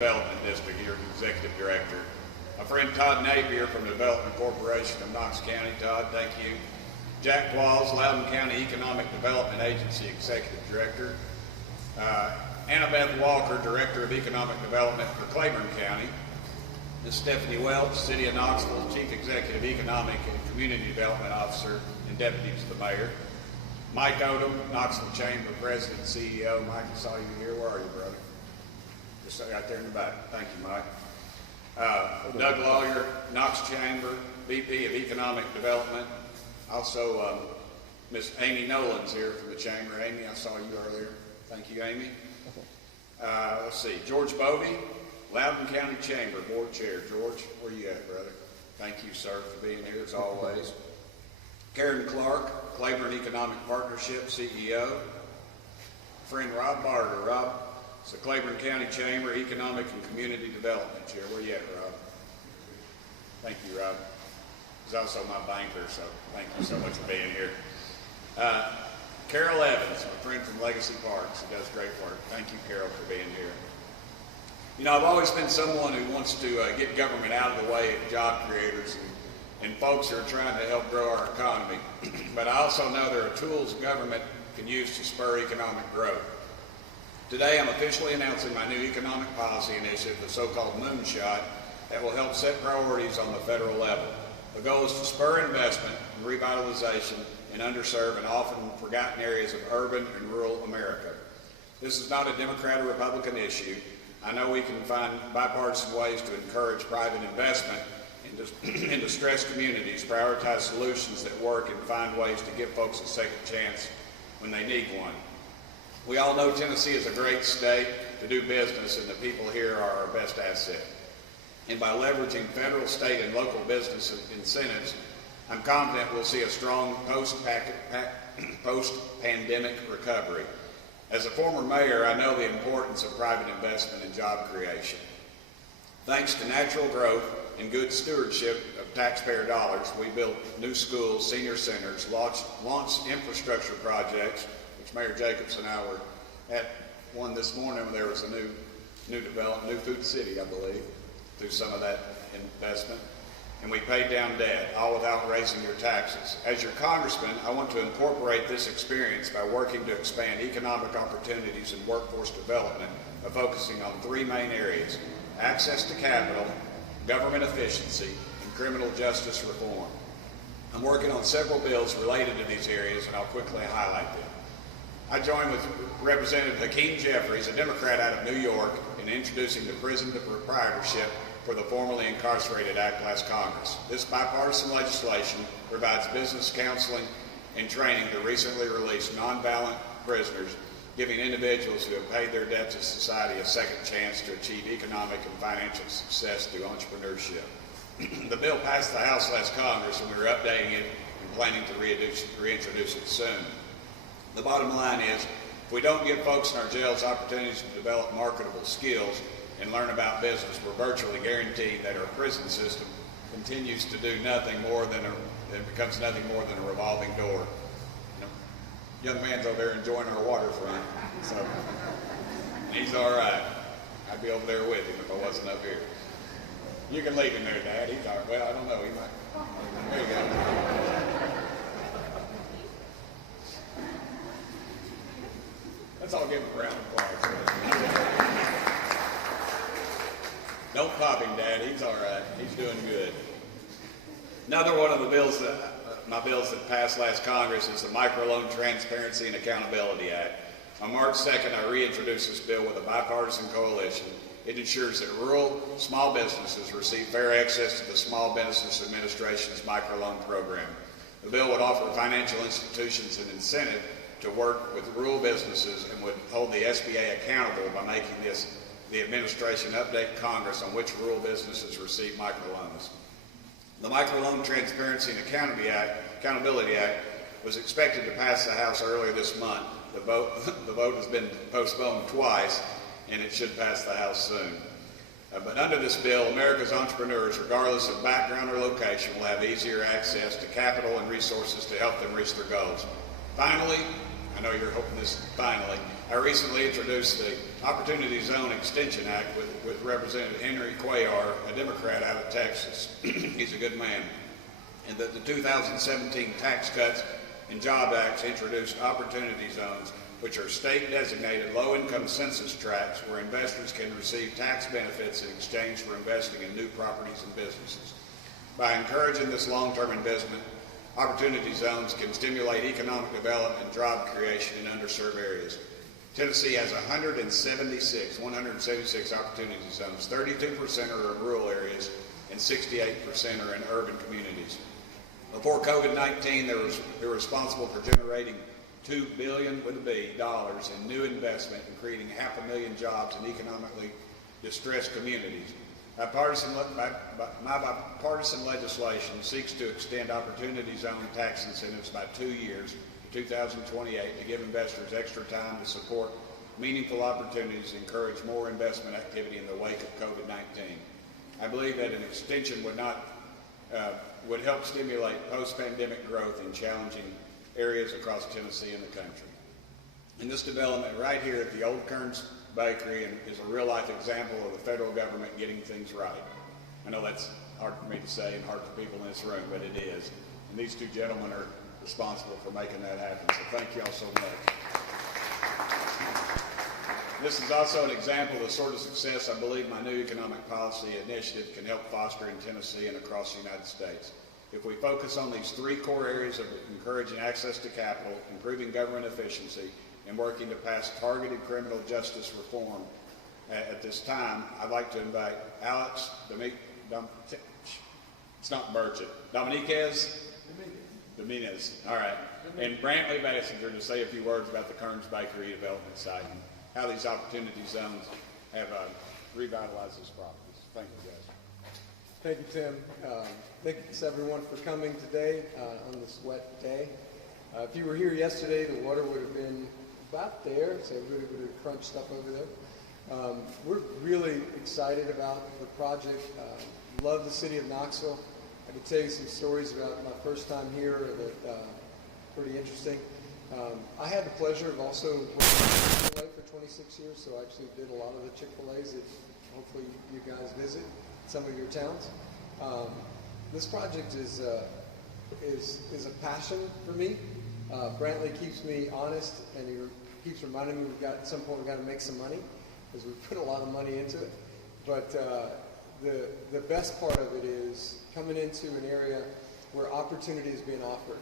Development District here, Executive Director. My friend Todd Napier from the Development Corporation of Knox County. Todd, thank you. Jack Qualls, Loudoun County Economic Development Agency Executive Director. Annabeth Walker, Director of Economic Development for Claiborne County. Ms. Stephanie Welch, City of Knoxville, Chief Executive Economic and Community Development Officer and Deputy to the Mayor. Mike Odom, Knoxville Chamber President and CEO. Mike, I saw you here. Where are you, brother? Just right there in the back. Thank you, Mike. Doug Lawyer, Knox Chamber, VP of Economic Development. Also, Miss Amy Nolan's here from the Chamber. Amy, I saw you earlier. Thank you, Amy. Let's see, George Bovey, Loudoun County Chamber Board Chair. George, where you at, brother? Thank you, sir, for being here as always. Karen Clark, Claiborne Economic Partnership CEO. Friend Rob Barter. Rob, it's the Claiborne County Chamber Economic and Community Development Chair. Where you at, Rob? Thank you, Rob. He's also my banker, so thank you so much for being here. Carol Evans, my friend from Legacy Parks, who does great work. Thank you, Carol, for being here. You know, I've always been someone who wants to get government out of the way of job creators and folks who are trying to help grow our economy. But I also know there are tools government can use to spur economic growth. Today, I'm officially announcing my new economic policy initiative, the so-called Moonshot, that will help set priorities on the federal level. The goal is to spur investment and revitalization in underserved and often forgotten areas of urban and rural America. This is not a Democrat or Republican issue. I know we can find bipartisan ways to encourage private investment in distressed communities, prioritize solutions that work, and find ways to give folks a second chance when they need one. We all know Tennessee is a great state to do business, and the people here are our best asset. And by leveraging federal, state, and local business incentives, I'm confident we'll see a strong post-pandemic recovery. As a former mayor, I know the importance of private investment and job creation. Thanks to natural growth and good stewardship of taxpayer dollars, we built new schools, senior centers, launched infrastructure projects, which Mayor Jacobs and I were at one this morning when there was a new development, new food city, I believe, through some of that investment. And we paid down debt, all without raising your taxes. As your congressman, I want to incorporate this experience by working to expand economic opportunities and workforce development by focusing on three main areas: access to capital, government efficiency, and criminal justice reform. I'm working on several bills related to these areas, and I'll quickly highlight them. I joined with Representative Hakeem Jeffries, a Democrat out of New York, in introducing the Prison to Proprietorship for the Formerly Incarcerated Act last Congress. This bipartisan legislation provides business counseling and training to recently released nonviolent prisoners, giving individuals who have paid their debt to society a second chance to achieve economic and financial success through entrepreneurship. The bill passed the House last Congress, and we're updating it and planning to reintroduce it soon. The bottom line is, if we don't give folks in our jails opportunities to develop marketable skills and learn about business, we're virtually guaranteed that our prison system continues to do nothing more than becomes nothing more than a revolving door. You know, young man's over there enjoying our waterfront, so he's all right. I'd be over there with him if I wasn't up here. You can leave him there, Dad. He's all right. Well, I don't know. He might. There you go. Let's all give him a round of applause. Don't pop him, Dad. He's all right. He's doing good. Another one of the bills my bills that passed last Congress is the Microloan Transparency and Accountability Act. On March 2nd, I reintroduced this bill with a bipartisan coalition. It ensures that rural small businesses receive fair access to the Small Business Administration's microloan program. The bill would offer financial institutions an incentive to work with rural businesses and would hold the SBA accountable by making the administration update Congress on which rural businesses receive microloans. The Microloan Transparency and Accountability Act was expected to pass the House earlier this month. The vote has been postponed twice, and it should pass the House soon. But under this bill, America's entrepreneurs, regardless of background or location, will have easier access to capital and resources to help them reach their goals. Finally, I know you're hoping this finally. I recently introduced the Opportunity Zone Extension Act with Representative Henry Cuellar, a Democrat out of Texas. He's a good man. And that the 2017 Tax Cuts and Job Acts introduced opportunity zones, which are state-designated low-income census tracts where investors can receive tax benefits in exchange for investing in new properties and businesses. By encouraging this long-term investment, opportunity zones can stimulate economic development and job creation in underserved areas. Tennessee has 176 opportunity zones. 32% are in rural areas and 68% are in urban communities. Before COVID-19, they were responsible for generating $2 billion in new investment and creating 500,000 jobs in economically distressed communities. My bipartisan legislation seeks to extend Opportunity Zone tax incentives by 2 years to 2028 to give investors extra time to support meaningful opportunities and encourage more investment activity in the wake of COVID-19. I believe that an extension would help stimulate post-pandemic growth in challenging areas across Tennessee and the country. And this development right here at the old Kerns Bakery is a real-life example of the federal government getting things right. I know that's hard for me to say and hard for people in this room, but it is. And these two gentlemen are responsible for making that happen, so thank you all so much. This is also an example of the sort of success I believe my new economic policy initiative can help foster in Tennessee and across the United States. If we focus on these three core areas of encouraging access to capital, improving government efficiency, and working to pass targeted criminal justice reform at this time, I'd like to invite Alex it's not Burchett, Dominguez, all right, and Brantley Bassinger to say a few words about the Kerns Bakery development site and how these opportunity zones have revitalized these properties. Thank you, guys. Thank you, Tim. Thanks, everyone, for coming today on this wet day. If you were here yesterday, the water would have been about there, so everybody would have crunched up over there. We're really excited about the project. Love the city of Knoxville. I can tell you some stories about my first time here that are pretty interesting. I had the pleasure of also working at Chick-fil-A for 26 years, so I actually did a lot of the Chick-fil-A's that hopefully you guys visit some of your towns. This project is a passion for me. Brantley keeps me honest, and he keeps reminding me at some point we've got to make some money because we put a lot of money into it. But the best part of it is coming into an area where opportunity is being offered.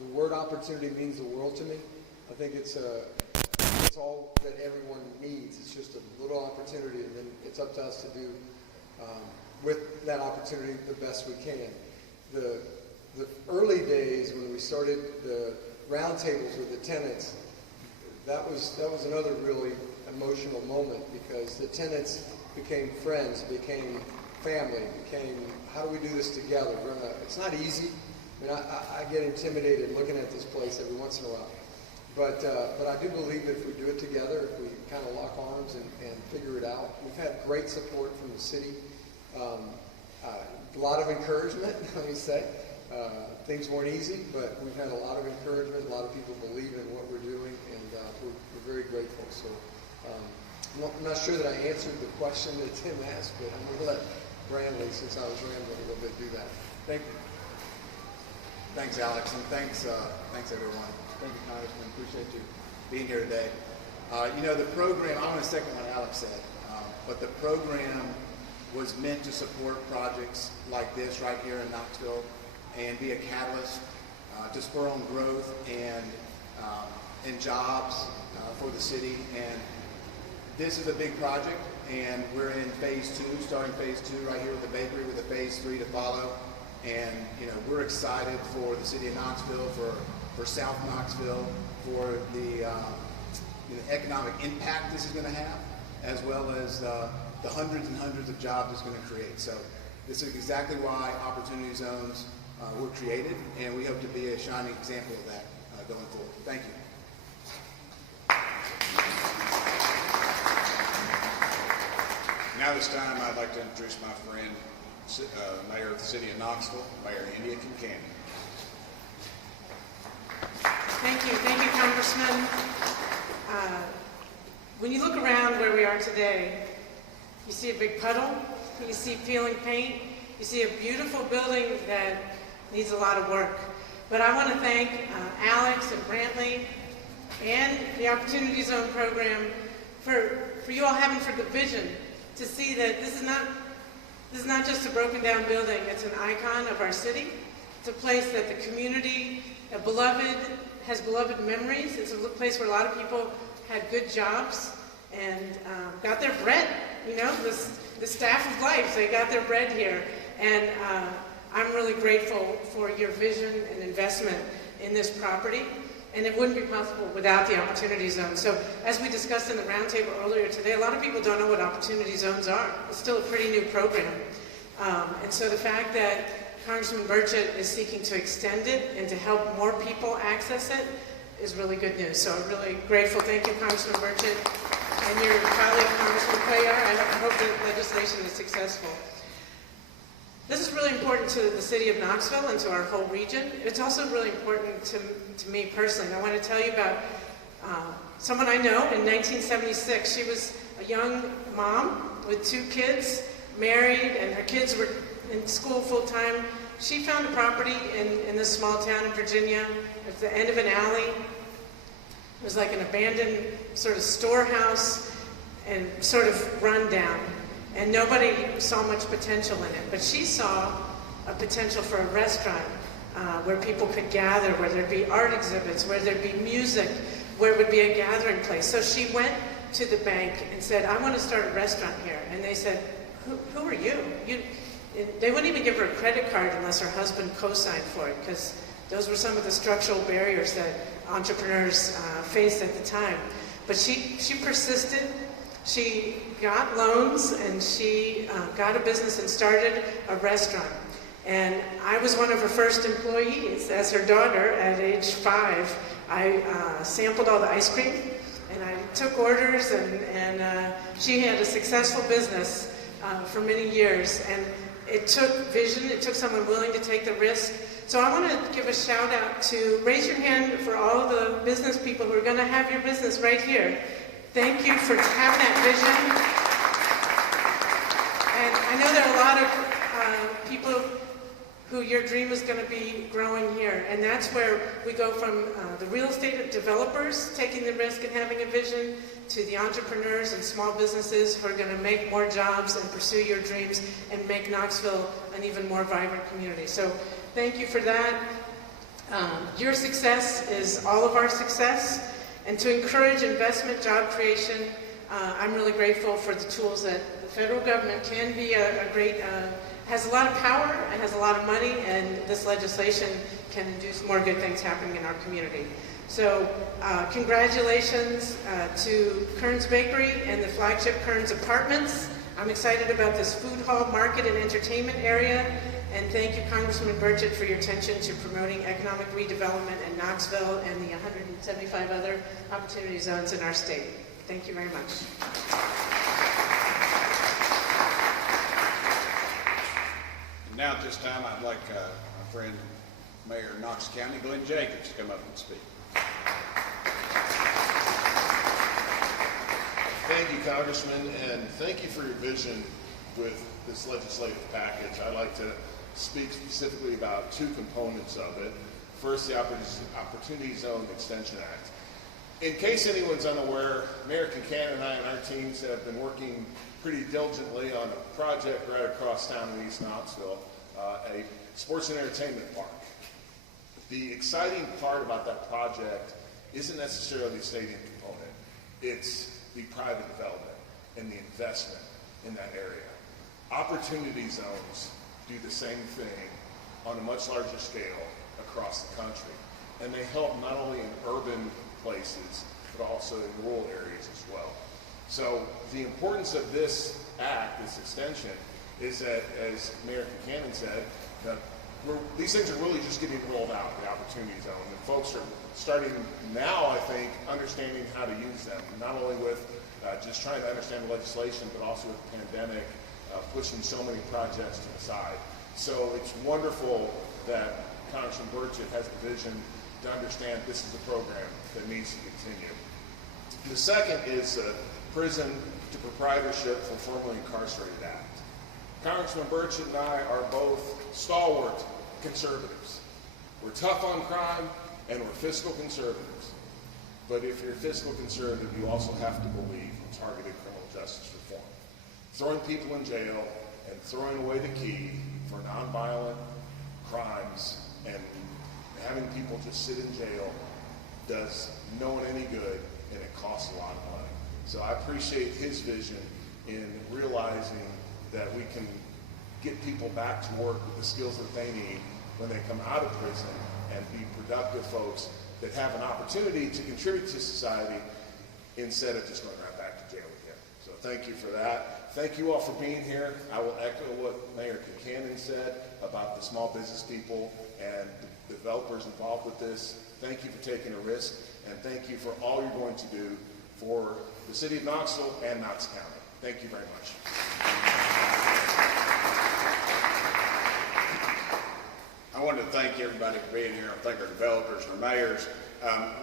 The word opportunity means the world to me. I think it's all that everyone needs. It's just a little opportunity, and then it's up to us to do with that opportunity the best we can. The early days when we started the roundtables with the tenants, that was another really emotional moment because the tenants became friends, became family, became how do we do this together? It's not easy. I mean, I get intimidated looking at this place every once in a while. But I do believe that if we do it together, if we kind of lock arms and figure it out, we've had great support from the city. A lot of encouragement, let me say. Things weren't easy, but we've had a lot of encouragement. A lot of people believe in what we're doing, and we're very grateful. So I'm not sure that I answered the question that Tim asked, but I'm going to let Brantley, since I was rambling a little bit, do that. Thank you. Thanks, Alex, and thanks everyone. Thank you, Congressman. Appreciate you being here today. The program, I want to second what Alex said, but the program was meant to support projects like this right here in Knoxville and be a catalyst to spur on growth and jobs for the city. And this is a big project, and we're in phase 2, starting phase 2 right here with the bakery, with a phase 3 to follow. And we're excited for the city of Knoxville, for South Knoxville, for the economic impact this is going to have, as well as the hundreds and hundreds of jobs it's going to create. So this is exactly why opportunity zones were created, and we hope to be a shining example of that going forward. Thank you. Now this time I'd like to introduce my friend, Mayor of the City of Knoxville, Mayor India Concannon. Thank you, Congressman. When you look around where we are today, you see a big puddle, you see peeling paint, you see a beautiful building that needs a lot of work. But I want to thank Alex and Brantley and the Opportunity Zone program for you all having the vision to see that this is not just a broken down building, it's an icon of our city. It's a place that the community, has beloved memories. It's a place where a lot of people had good jobs and got their bread. You know, the staff of life, they got their bread here. And I'm really grateful for your vision and investment in this property. And it wouldn't be possible without the Opportunity Zone. So as we discussed in the roundtable earlier today, a lot of people don't know what Opportunity Zones are. It's still a pretty new program. And so the fact that Congressman Burchett is seeking to extend it and to help more people access it is really good news. So I'm really grateful. Thank you, Congressman Burchett, and your colleague, Congressman Cuellar. I hope the legislation is successful. This is really important to the city of Knoxville and to our whole region. It's also really important to me personally. And I want to tell you about someone I know in 1976. She was a young mom with 2 kids, married, and her kids were in school full-time. She found a property in this small town in Virginia at the end of an alley. It was like an abandoned sort of storehouse and sort of run down. And nobody saw much potential in it. But she saw a potential for a restaurant where people could gather, where there'd be art exhibits, where there'd be music, where it would be a gathering place. So she went to the bank and said, I want to start a restaurant here. And they said, who are you? They wouldn't even give her a credit card unless her husband co-signed for it, because those were some of the structural barriers that entrepreneurs faced at the time. But she persisted. She got loans and she got a business and started a restaurant. And I was one of her first employees as her daughter at age 5. I sampled all the ice cream and I took orders, and she had a successful business for many years. And it took vision, it took someone willing to take the risk. So I want to give a shout out to, raise your hand for all the business people who are going to have your business right here. Thank you for having that vision. And I know there are a lot of people who your dream is going to be growing here. And that's where we go from the real estate developers taking the risk and having a vision to the entrepreneurs and small businesses who are going to make more jobs and pursue your dreams and make Knoxville an even more vibrant community. So thank you for that. Your success is all of our success. And to encourage investment, job creation, I'm really grateful for the tools that the federal government can be a great, has a lot of power and has a lot of money, and this legislation can induce more good things happening in our community. So congratulations to Kerns Bakery and the flagship Kerns Apartments. I'm excited about this food hall, market, and entertainment area. And thank you, Congressman Burchett, for your attention to promoting economic redevelopment in Knoxville and the 175 other opportunity zones in our state. Thank you very much. Now at this time, I'd like my friend, Mayor of Knox County, Glenn Jacobs, to come up and speak. Thank you, Congressman, and thank you for your vision with this legislative package. I'd like to speak specifically about 2 components of it. First, the Opportunity Zone Extension Act. In case anyone's unaware, Mayor Concannon and I and our teams have been working pretty diligently on a project right across town in East Knoxville, a sports and entertainment park. The exciting part about that project isn't necessarily the stadium component. It's the private development and the investment in that area. Opportunity zones do the same thing on a much larger scale across the country. And they help not only in urban places, but also in rural areas as well. So the importance of this act, this extension, is that, as Mayor Concannon said, that these things are really just getting rolled out, the Opportunity Zone. And folks are starting now, I think, understanding how to use them, not only with just trying to understand the legislation, but also with the pandemic pushing so many projects to the side. So it's wonderful that Congressman Burchett has the vision to understand this is a program that needs to continue. The second is Prison to Proprietorship for Formerly Incarcerated Act. Congressman Burchett and I are both stalwart conservatives. We're tough on crime and we're fiscal conservatives. But if you're a fiscal conservative, you also have to believe in targeted criminal justice reform. Throwing people in jail and throwing away the key for nonviolent crimes and having people just sit in jail does no one any good, and it costs a lot of money. So I appreciate his vision in realizing that we can get people back to work with the skills that they need when they come out of prison and be productive folks that have an opportunity to contribute to society instead of just going right back to jail again. So thank you for that. Thank you all for being here. I will echo what Mayor Concannon said about the small business people and the developers involved with this. Thank you for taking a risk, and thank you for all you're going to do for the city of Knoxville and Knox County. Thank you very much. I wanted to thank everybody for being here. I thank our developers and our mayors.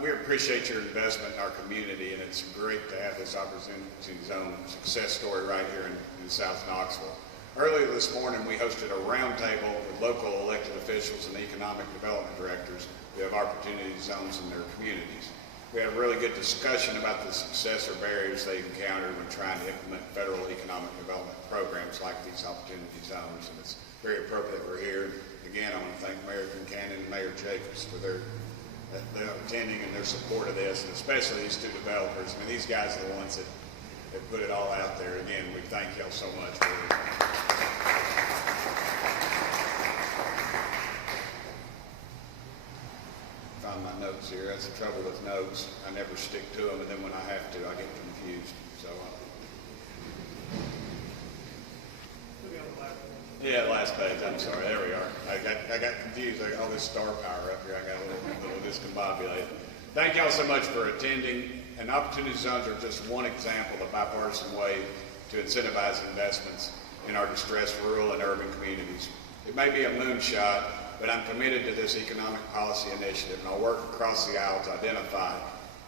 We appreciate your investment in our community, and it's great to have this opportunity zone success story right here in South Knoxville. Earlier this morning, we hosted a roundtable with local elected officials and economic development directors who have opportunity zones in their communities. We had a really good discussion about the success or barriers they encountered when trying to implement federal economic development programs like these opportunity zones, and it's very appropriate that we're here. Again, I want to thank Mayor Concannon and Mayor Jacobs for their attending and their support of this, and especially these two developers. I mean, these guys are the ones that put it all out there. Again, we thank y'all so much for it. Find my notes here. That's the trouble with notes. I never stick to them, and then when I have to, I get confused. So, yeah, last page. I'm sorry. There we are. I got confused. I got all this star power up here. I got a little discombobulated. Thank y'all so much for attending. And opportunity zones are just one example of a bipartisan way to incentivize investments in our distressed rural and urban communities. It may be a moonshot, but I'm committed to this economic policy initiative, and I'll work across the aisle to identify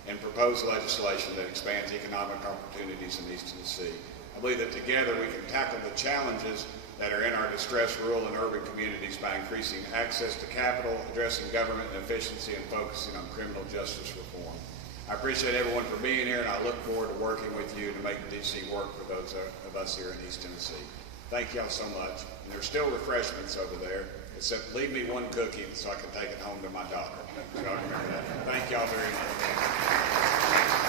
and propose legislation that expands economic opportunities in East Tennessee. I believe that together we can tackle the challenges that are in our distressed rural and urban communities by increasing access to capital, addressing government efficiency, and focusing on criminal justice reform. I appreciate everyone for being here, and I look forward to working with you to make DC work for those of us here in East Tennessee. Thank y'all so much. And there's still refreshments over there, except leave me one cookie so I can take it home to my daughter. So I remember that. Thank y'all very much.